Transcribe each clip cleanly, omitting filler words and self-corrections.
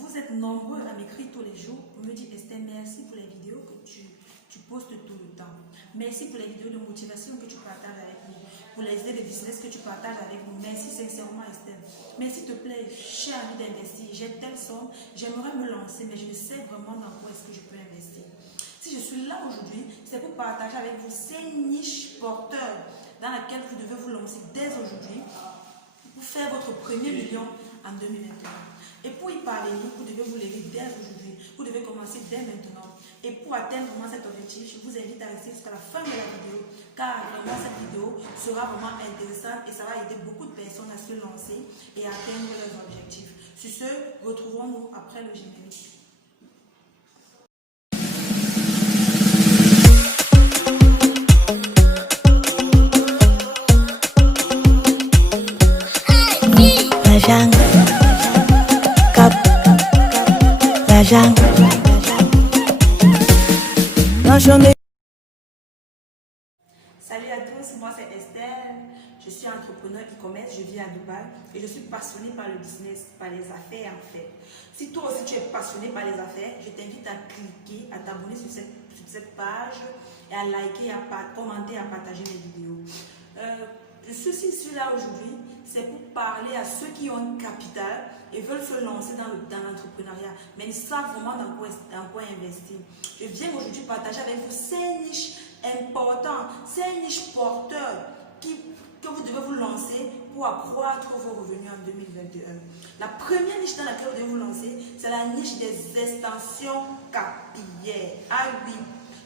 Vous êtes nombreux à m'écrire tous les jours pour me dire Esther, merci pour les vidéos que tu postes tout le temps. Merci pour les vidéos de motivation que tu partages avec nous. Pour les idées de business que tu partages avec nous. Merci sincèrement Esther. Mais s'il te plaît, j'ai envie d'investir. J'ai telle somme, j'aimerais me lancer, mais je ne sais vraiment dans quoi est-ce que je peux investir. Si je suis là aujourd'hui, c'est pour partager avec vous ces niches porteurs dans lesquelles vous devez vous lancer dès aujourd'hui pour faire votre premier million en 2021. Et pour y parvenir, vous devez vous lever dès aujourd'hui. Vous devez commencer dès maintenant. Et pour atteindre vraiment cet objectif, je vous invite à rester jusqu'à la fin de la vidéo, car vraiment cette vidéo sera vraiment intéressante et ça va aider beaucoup de personnes à se lancer et à atteindre leurs objectifs. Sur ce, retrouvons-nous après le générique. Salut à tous, moi c'est Esther, je suis entrepreneur e-commerce, je vis à Dubaï et je suis passionnée par le business, par les affaires en fait. Si toi aussi tu es passionné par les affaires, je t'invite à cliquer, à t'abonner sur cette page et à liker, à commenter, à partager mes vidéos. Je suis là aujourd'hui, c'est pour parler à ceux qui ont un capital et veulent se lancer dans l'entrepreneuriat, mais ils savent vraiment dans quoi investir. Je viens aujourd'hui partager avec vous ces niches importantes, ces niches porteurs que vous devez vous lancer pour accroître vos revenus en 2021. La première niche dans laquelle vous devez vous lancer, c'est la niche des extensions capillaires. Ah oui,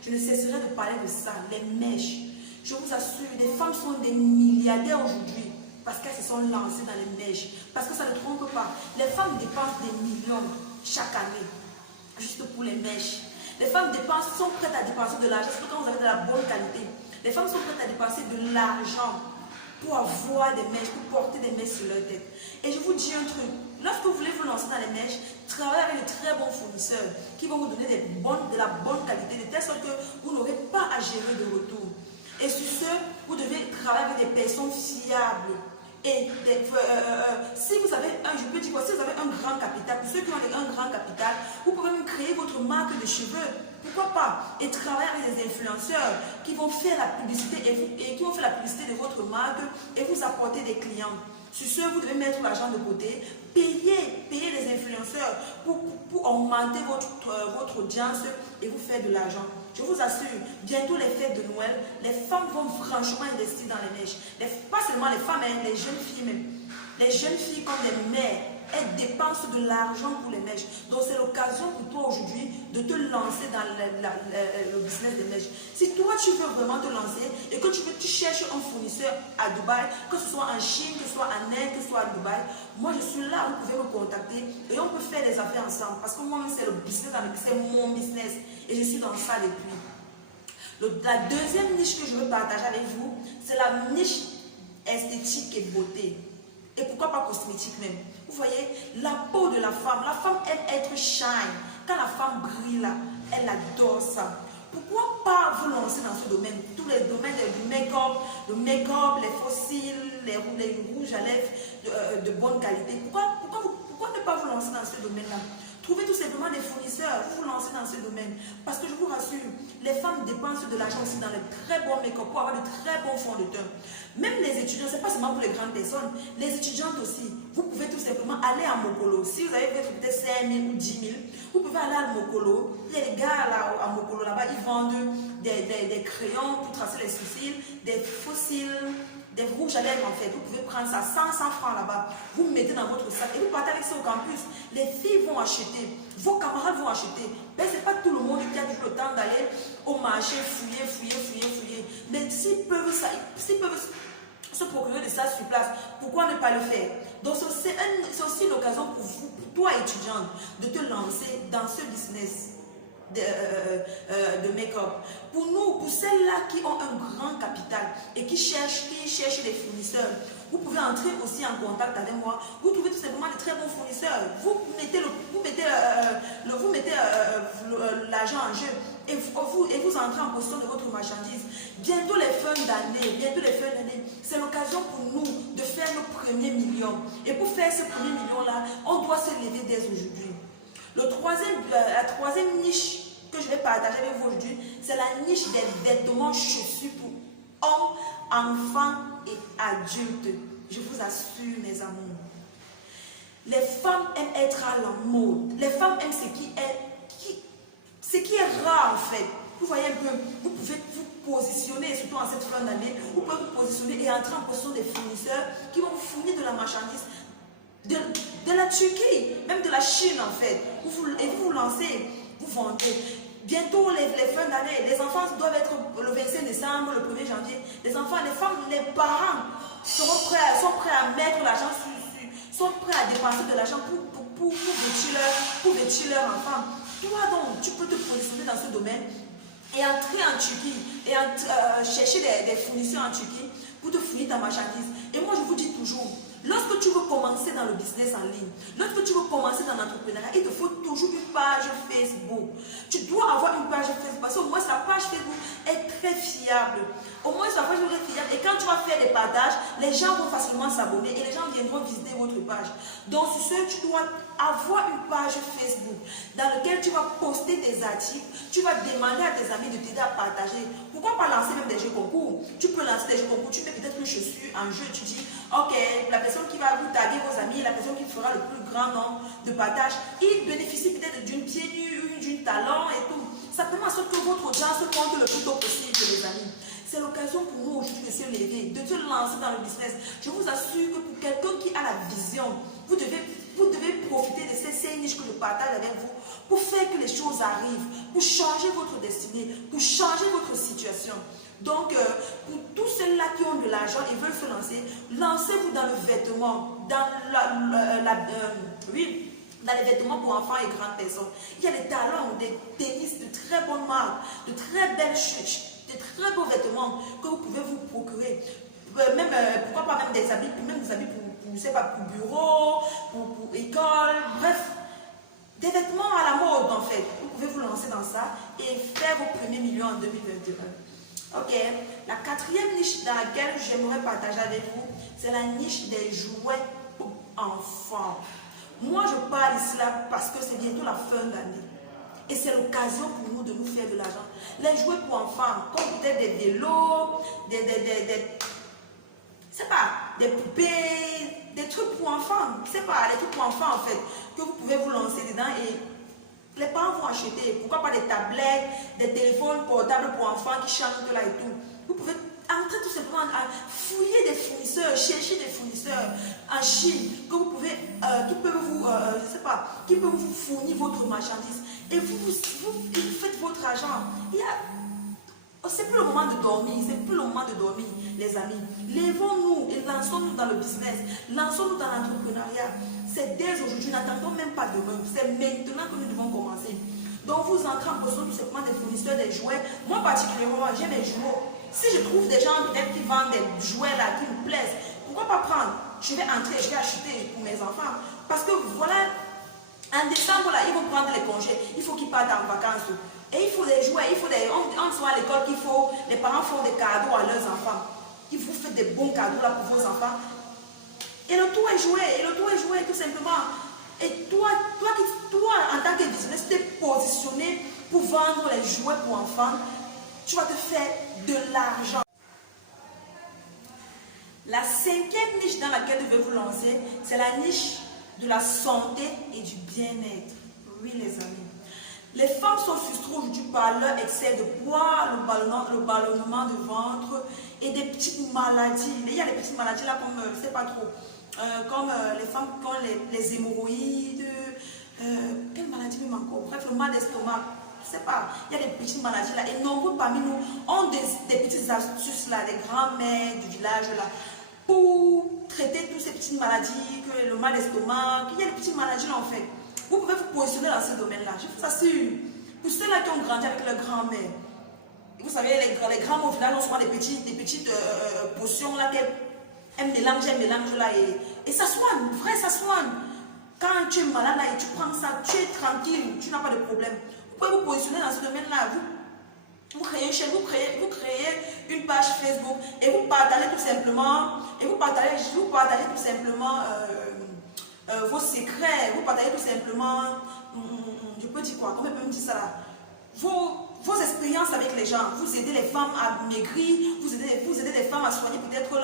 je ne cesserai de parler de ça, les mèches. Je vous assure, des femmes sont des milliardaires aujourd'hui parce qu'elles se sont lancées dans les mèches. Parce que ça ne trompe pas. Les femmes dépensent des millions chaque année juste pour les mèches. Les femmes sont prêtes à dépenser de l'argent, surtout quand vous avez de la bonne qualité. Les femmes sont prêtes à dépenser de l'argent pour avoir des mèches, pour porter des mèches sur leur tête. Et je vous dis un truc, lorsque vous voulez vous lancer dans les mèches, travaillez avec de très bons fournisseurs qui vont vous donner de la bonne qualité, de telle sorte que vous n'aurez pas à gérer de retour. Et sur ce, vous devez travailler avec des personnes fiables. Et si vous avez si vous avez un grand capital, pour ceux qui ont un grand capital, vous pouvez même créer votre marque de cheveux. Pourquoi pas? Et travailler avec des influenceurs qui vont faire la publicité et qui vont faire la publicité de votre marque et vous apporter des clients. Sur ce, vous devez mettre l'argent de côté, payer les influenceurs pour augmenter votre audience et vous faire de l'argent. Je vous assure, bientôt les fêtes de Noël, les femmes vont franchement investir dans les mèches. Pas seulement les femmes, mais les jeunes filles même. Les jeunes filles comme les mères, elles dépensent de l'argent pour les mèches. Donc c'est l'occasion pour toi aujourd'hui de te lancer dans le business des mèches. Si toi tu veux vraiment te lancer et que tu cherches un fournisseur à Dubaï, que ce soit en Chine, que ce soit en Inde, que ce soit à Dubaï, moi je suis là, vous pouvez me contacter et on peut faire des affaires ensemble. Parce que moi-même c'est le business, c'est mon business et je suis dans ça depuis. La deuxième niche que je veux partager avec vous, c'est la niche esthétique et beauté. Et pourquoi pas cosmétique même. Vous voyez, la peau de la femme aime être shine. Quand la femme brille là, elle adore ça. Pourquoi pas vous lancer dans ce domaine? Tous les domaines du make-up, les fossiles, les rouges à lèvres de bonne qualité. Pourquoi ne pas vous lancer dans ce domaine-là? Trouvez tout simplement des fournisseurs, vous vous lancez dans ce domaine. Parce que je vous rassure, les femmes dépensent de l'argent aussi dans les très bons make-up pour avoir de très bons fonds de teint. Même les étudiants, ce n'est pas seulement pour les grandes personnes, les étudiantes aussi. Vous pouvez tout simplement aller à Mokolo. Si vous avez peut-être 5 000 ou 10 000, vous pouvez aller à Mokolo. Il y a des gars là, à Mokolo là-bas, ils vendent des crayons pour tracer les sourcils, des fossiles, des rouges à lèvres en fait. Vous pouvez prendre ça 100 francs là-bas. Vous mettez dans votre sac et vous partez avec ça au campus. Les filles vont acheter, vos camarades vont acheter. Mais ce n'est pas tout le monde qui a toujours le temps d'aller au marché, fouiller. Mais s'ils peuvent se procurer de ça sur place, pourquoi ne pas le faire? Donc c'est aussi l'occasion pour vous, pour toi étudiante, de te lancer dans ce business de make-up. Pour nous, pour celles-là qui ont un grand capital et qui cherchent des fournisseurs, vous pouvez entrer aussi en contact avec moi. Vous trouvez tout simplement de très bons fournisseurs. Vous mettez l'argent en jeu et vous entrez en possession de votre marchandise. Bientôt les fins d'année, c'est l'occasion pour nous de faire nos premiers millions. Et pour faire ce premier million-là, on doit se lever dès aujourd'hui. La troisième niche que je vais partager avec vous aujourd'hui, c'est la niche des vêtements chaussures pour hommes, enfants et adultes. Je vous assure, mes amours. Les femmes aiment être à la mode. Les femmes aiment ce qui est rare en fait. Vous voyez un peu, vous pouvez vous positionner, surtout en cette fin d'année, vous pouvez vous positionner et entrer en position des fournisseurs qui vont vous fournir de la marchandise de la Turquie, même de la Chine en fait. Et vous vous lancez, vous vendez. Bientôt les fins d'année, les enfants doivent être le 25 décembre, le 1er janvier. Les enfants, les femmes, les parents sont prêts à mettre l'argent sont prêts à dépenser de l'argent pour vêtir leurs enfants. Toi donc, tu peux te positionner dans ce domaine et entrer en Turquie et chercher des fournisseurs en Turquie pour te fournir ta marchandise. Et moi, je vous dis toujours, lorsque tu veux commencer dans le business en ligne, lorsque tu veux commencer dans l'entrepreneuriat, il te faut toujours une page Facebook. Tu dois avoir une page Facebook parce qu'au moins la page Facebook est très fiable. Au moins la page Facebook est fiable et quand tu vas faire des partages, les gens vont facilement s'abonner et les gens viendront visiter votre page. Donc sur ce, tu dois avoir une page Facebook dans laquelle tu vas poster tes articles, tu vas demander à tes amis de t'aider à partager. Pourquoi pas lancer même des jeux concours? Tu peux lancer des jeux concours, tu mets peut-être une chaussure en jeu, tu dis, ok, la personne qui va vous taguer vos amis, la personne qui fera le plus grand nombre de partages, il bénéficie peut-être d'une pied nue, d'une talent et tout. Ça permet en sorte que votre audience compte le plus tôt possible, les amis. C'est l'occasion pour nous aujourd'hui de se lever, de se lancer dans le business. Je vous assure que pour quelqu'un qui a la vision, vous devez profiter de ces niches que je partage avec vous pour faire que les choses arrivent, pour changer votre destinée, pour changer votre situation. Donc, pour tous ceux-là qui ont de l'argent et veulent se lancer, lancez-vous dans le vêtement, dans les vêtements pour enfants et grandes personnes. Il y a des talents, des tennis de très bonnes marques, de très belles chutes, de très beaux vêtements que vous pouvez vous procurer. Même, pourquoi pas même des habits pour, je sais pas, pour bureau, pour école, bref. Des vêtements à la mode en fait. Vous pouvez vous lancer dans ça et faire vos premiers millions en 2021. Ok, la quatrième niche dans laquelle j'aimerais partager avec vous, c'est la niche des jouets pour enfants. Moi, je parle ici là parce que c'est bientôt la fin d'année. Et c'est l'occasion pour nous de nous faire de l'argent. Les jouets pour enfants, comme peut-être des vélos, des poupées, des trucs pour enfants. Des trucs pour enfants en fait, que vous pouvez vous lancer dedans et les parents vont acheter. Pourquoi pas des tablettes, des téléphones portables pour enfants qui chantent là et tout. Vous pouvez entrer tout simplement à fouiller des fournisseurs, chercher des fournisseurs en Chine qui peuvent vous fournir votre marchandise. Et vous faites votre argent. C'est plus le moment de dormir, les amis. Lèvons-nous et lançons-nous dans le business, lançons-nous dans l'entrepreneuriat. C'est dès aujourd'hui, n'attendons même pas demain. C'est maintenant que nous devons commencer. Donc vous entrez en position tout simplement des fournisseurs des jouets. Moi particulièrement, j'ai mes jouets. Si je trouve des gens peut-être qui vendent des jouets là qui me plaisent, pourquoi pas prendre? Je vais entrer, je vais acheter pour mes enfants. Parce que voilà, en décembre là, ils vont prendre les congés. Il faut qu'ils partent en vacances. Et il faut des jouets, on soit à l'école les parents font des cadeaux à leurs enfants. Ils vous faites des bons cadeaux là pour vos enfants. Et le tout est joué, tout simplement. Et toi, en tant que business, tu es positionné pour vendre les jouets pour enfants. Tu vas te faire de l'argent. La cinquième niche dans laquelle je vais vous lancer, c'est la niche de la santé et du bien-être. Oui, les amis. Les femmes sont frustrées aujourd'hui par leur excès de poids, le ballonnement de ventre et des petites maladies. Il y a des petites maladies là comme, je ne sais pas trop, comme les femmes qui ont les hémorroïdes, quelle maladie même encore? Bref, le mal d'estomac. Je ne sais pas, il y a des petites maladies là. Et nombreux parmi nous ont des petites astuces là, des grands-mères du village là, pour traiter toutes ces petites maladies, que le mal d'estomac, il y a des petites maladies là en fait. Vous pouvez vous positionner dans ce domaine-là. Je vous assure. Pour ceux-là qui ont grandi avec leur grand-mère, vous savez, les grands-mères au final ont souvent des petites potions là qu'elles mélangent là et ça soigne, vrai, ça soigne. Quand tu es malade là et tu prends ça, tu es tranquille, tu n'as pas de problème. Vous pouvez vous positionner dans ce domaine-là. Vous créez une chaîne, vous créez une page Facebook et vous partagez tout simplement, vos secrets, vous partagez tout simplement, je peux dire quoi, comment on peut me dire ça là, vos expériences avec les gens, vous aidez les femmes à maigrir, vous aidez les femmes à soigner peut-être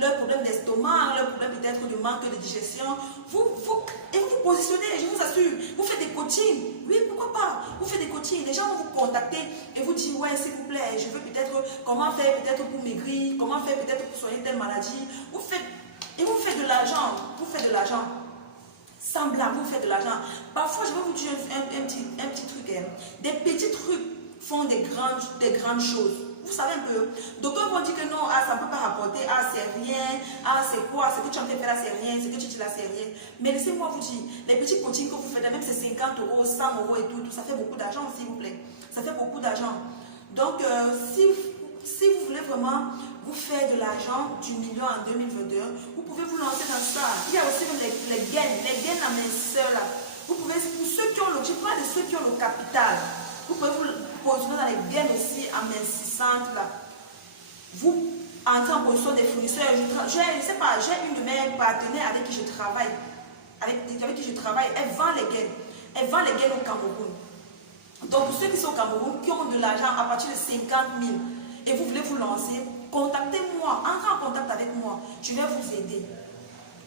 leur problème d'estomac, leur problème peut-être de manque de digestion. Et vous vous positionnez, je vous assure, vous faites des coachings. Oui, pourquoi pas? Vous faites des coachings, les gens vont vous contacter et vous dire, ouais, s'il vous plaît, je veux peut-être, comment faire peut-être pour maigrir, comment faire peut-être pour soigner telle maladie. Vous faites de l'argent, vous faites de l'argent. Semblable, vous faites de l'argent. Parfois, je vais vous dire un petit truc. Hein. Des petits trucs font des grandes choses. Vous savez un peu. D'autres vont dire que non, ah, ça ne peut pas rapporter, ah, c'est rien, ah, c'est quoi, ce que tu es en train de faire là, c'est rien, ce que tu dis là, c'est rien. Mais laissez-moi vous dire, les petits coachings que vous faites, même c'est 50 euros, 100 euros et tout, ça fait beaucoup d'argent, s'il vous plaît. Ça fait beaucoup d'argent. Donc, si vous voulez vraiment vous faire de l'argent du million en 2022, vous pouvez vous lancer dans ça. Il y a aussi les gains aminceurs là. Vous pouvez, pour ceux qui ont je parle de ceux qui ont le capital, vous pouvez vous positionner dans les gains aussi amincissantes là. Vous entrez en position des fournisseurs. Je sais pas, j'ai une de mes partenaires avec qui je travaille, elle vend les gains. Elle vend les gains au Cameroun. Donc, pour ceux qui sont au Cameroun, qui ont de l'argent à partir de 50 000 et vous voulez vous lancer, contactez-moi, entrez en contact avec moi, je vais vous aider.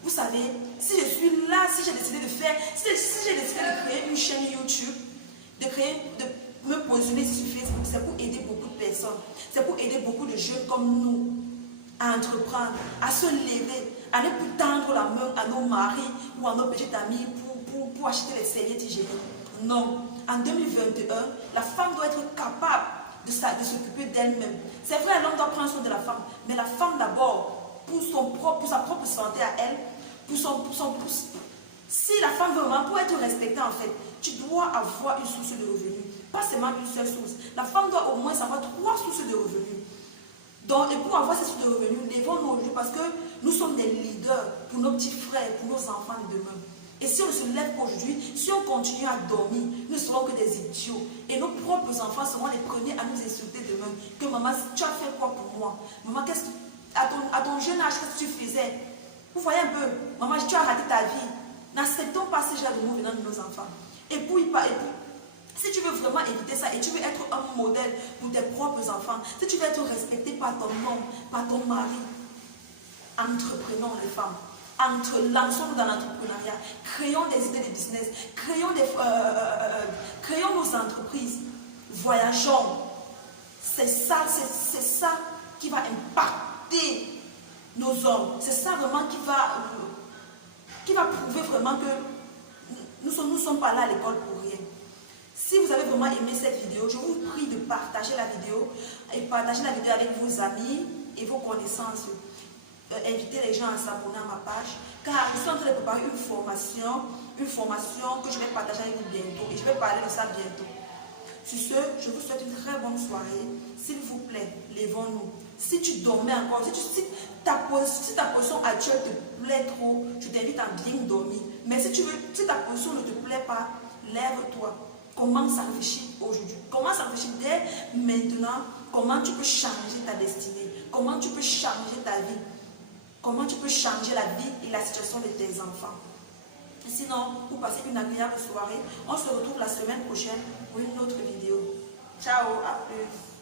Vous savez, si je suis là, si j'ai décidé de faire, si j'ai décidé de créer une chaîne YouTube, de me positionner sur Facebook, c'est pour aider beaucoup de personnes, c'est pour aider beaucoup de jeunes comme nous à entreprendre, à se lever, à ne plus tendre la main à nos maris ou à nos petits amis pour acheter les serviettes hygiéniques. Non, en 2021, la femme doit être capable de s'occuper d'elle-même. C'est vrai, l'homme doit prendre soin de la femme, mais la femme d'abord, pour sa propre santé à elle, si la femme veut vraiment, pour être respectée en fait, tu dois avoir une source de revenus, pas seulement une seule source. La femme doit au moins avoir 3 sources de revenus. Donc, et pour avoir ces sources de revenus, levons-nous aujourd'hui parce que nous sommes des leaders pour nos petits frères, pour nos enfants de demain. Et si on ne se lève qu'aujourd'hui, si on continue à dormir, nous ne serons que des idiots. Et nos propres enfants seront les premiers à nous insulter demain. Que maman, tu as fait quoi pour moi? Maman, à ton jeune âge, qu'est-ce que tu faisais? Vous voyez un peu, maman, tu as raté ta vie. N'acceptons pas ce genre de mots venant de nos enfants. Et si tu veux vraiment éviter ça et tu veux être un modèle pour tes propres enfants, si tu veux être respecté par ton homme, par ton mari, entreprenons les femmes. Lançons-nous dans l'entrepreneuriat, créons des idées de business, créons nos entreprises, voyageons. C'est ça qui va impacter nos hommes. C'est ça vraiment qui va prouver vraiment que nous ne sommes pas là à l'école pour rien. Si vous avez vraiment aimé cette vidéo, je vous prie de partager la vidéo et partager la vidéo avec vos amis et vos connaissances. Inviter les gens à s'abonner à ma page, car je suis en train de préparer une formation que je vais partager avec vous bientôt et je vais parler de ça bientôt. Sur ce, je vous souhaite une très bonne soirée. S'il vous plaît, levons-nous. Si tu dormais encore, si ta position actuelle te plaît trop, je t'invite à bien dormir. Mais si ta position ne te plaît pas, lève-toi. Commence à réfléchir aujourd'hui. Commence à réfléchir dès maintenant comment tu peux changer ta destinée, comment tu peux changer ta vie. Comment tu peux changer la vie et la situation de tes enfants. Sinon, pour passer une agréable soirée, on se retrouve la semaine prochaine pour une autre vidéo. Ciao, à plus.